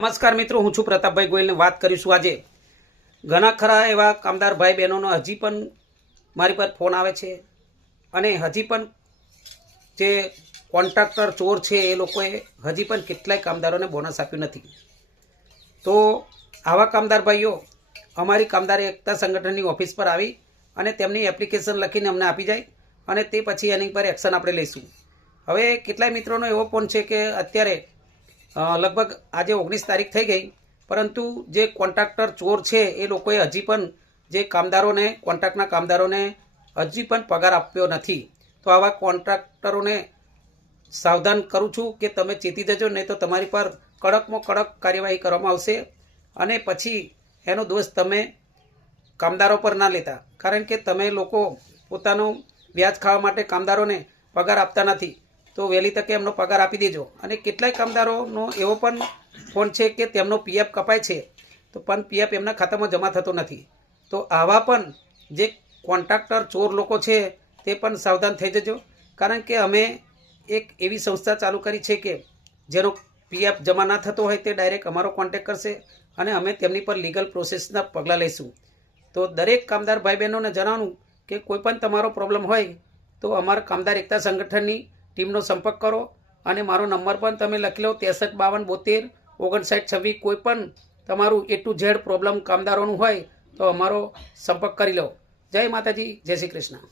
નમસ્કાર મિત્રો, હું છું પ્રતાપભાઈ ગોયલને વાત કરીશું આજે ઘણા ખરા એવા કામદાર ભાઈ બહેનોનો હજી પણ મારી પર ફોન આવે છે અને હજી પણ જે કોન્ટ્રાક્ટર ચોર છે એ લોકોએ હજી પણ કેટલાય કામદારોને બોનસ આપ્યું નથી. તો આવા કામદાર ભાઈઓ અમારી કામદાર એકતા સંગઠનની ઓફિસ પર આવી અને તેમની એપ્લિકેશન લખીને અમને આપી જાય અને તે પછી એની પર એક્શન આપણે લઈશું. હવે કેટલાય મિત્રોનો એવો ફોન છે કે અત્યારે લગભગ આજે 19 તારીખ થઈ ગઈ, પરંતુ જે કોન્ટ્રાક્ટર ચોર છે એ લોકોએ હજી પણ જે કામદારોને કોન્ટ્રાક્ટના કામદારોને હજી પણ પગાર આપ્યો નથી. તો આવા કોન્ટ્રાક્ટરોને સાવધાન કરું છું કે તમે ચેતી જજો, નહીં તો તમારી પર કડકમાં કડક કાર્યવાહી કરવામાં આવશે અને પછી એનો દોષ તમે કામદારો પર ના લેતા, કારણ કે તમે લોકો પોતાનું વ્યાજ ખાવા માટે કામદારોને પગાર આપતા નથી. તો વહેલી તકે એમનો પગાર આપી દેજો. અને કેટલાય કામદારોનો એવો પણ ફોન છે કે તેમનો પીએફ કપાય છે તો પણ પીએફ એમના ખાતામાં જમા થતો નથી. તો આવા પણ જે કોન્ટ્રાક્ટર ચોર લોકો છે તે પણ સાવધાન થઈ જજો, કારણ કે અમે એક એવી સંસ્થા ચાલુ કરી છે કે જેનો પીએફ જમા ના થતો હોય તે ડાયરેક્ટ અમારો કોન્ટેક કરશે અને અમે તેમની પર લીગલ પ્રોસેસના પગલાં લઈશું. તો દરેક કામદાર ભાઈ બહેનોને જણાવવાનું કે કોઈ પણ તમારો પ્રોબ્લેમ હોય તો અમારા કામદાર એકતા સંગઠનની ટીમનો સંપર્ક કરો અને મારો નંબર પણ તમે લખી લો 63 52 72 59 26. કોઈ પણ તમારું A to Z પ્રોબ્લેમ કામદારોનું હોય તો અમારો સંપર્ક કરી લો. જય માતાજી, જય શ્રી કૃષ્ણ.